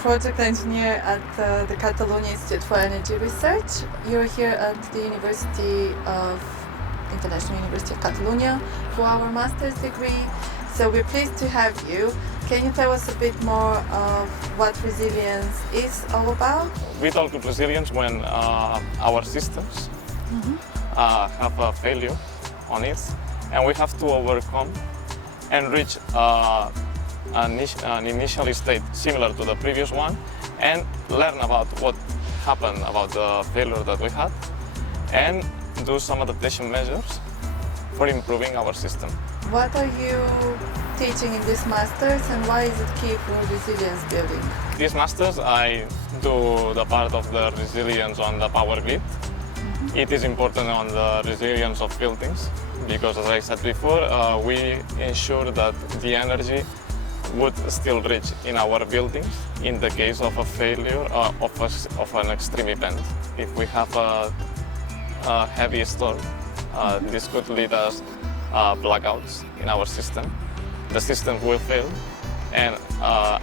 project engineer at the Catalonia Institute for Energy Research. You're here at the International University of Catalonia for our master's degree. So we're pleased to have you. Can you tell us a bit more of what resilience is all about? We talk of resilience when our systems have a failure on it, and we have to overcome and reach an initial state similar to the previous one, and learn about what happened about the failure that we had, and do some adaptation measures for improving our system. What are you teaching in this master's, and why is it key for resilience building? This master's, I do the part of the resilience on the power grid. It is important on the resilience of buildings because, as I said before, we ensure that the energy would still reach in our buildings in the case of a failure of an extreme event. If we have a heavy storm, this could lead us blackouts in our system. The system will fail, and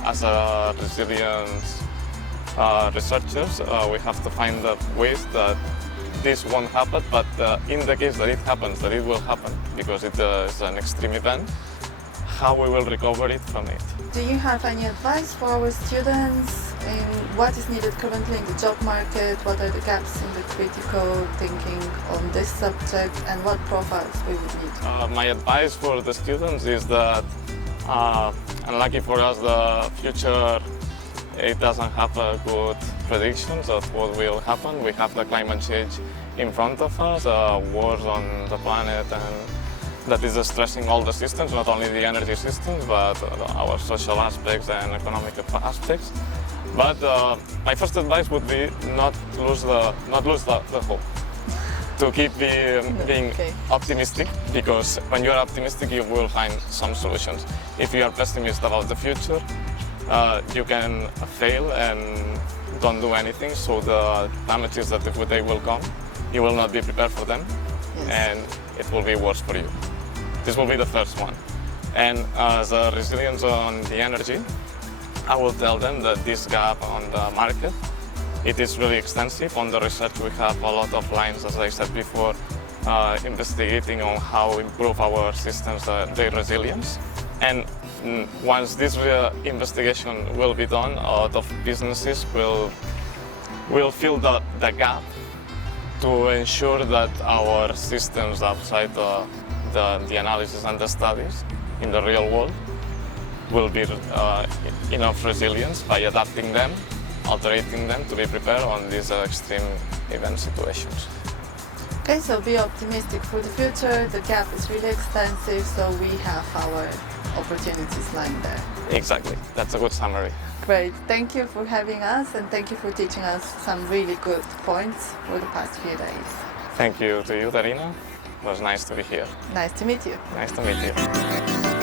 as a resilience researchers, we have to find the ways that this won't happen, but in the case that it happens, that it will happen because it is an extreme event, how we will recover it from it. Do you have any advice for our students in what is needed currently in the job market? What are the gaps in the critical thinking on this subject, and what profiles we would need? My advice for the students is that, unlucky for us, the future it doesn't have a good predictions of what will happen. We have the climate change in front of us, wars on the planet, and that is stressing all the systems, not only the energy systems, but our social aspects and economic aspects. But my first advice would be not lose the hope. To keep being optimistic, because when you are optimistic, you will find some solutions. If you are pessimist about the future, you can fail and don't do anything, so the damages that they will come, you will not be prepared for them, and it will be worse for you. This will be the first one. And as a resilience on the energy, I will tell them that this gap on the market, it is really extensive. On the research, we have a lot of lines, as I said before, investigating on how improve our systems, their resilience. And once this investigation will be done, a lot of businesses will fill the gap to ensure that our systems outside the analysis and the studies in the real world will be enough resilience by adapting them, altering them to be prepared on these extreme event situations. Okay, so be optimistic for the future. The gap is really extensive, so we have our opportunities lying there. Exactly, that's a good summary. Great, thank you for having us, and thank you for teaching us some really good points for the past few days. Thank you to you, Darina. It was nice to be here. Nice to meet you. Nice to meet you.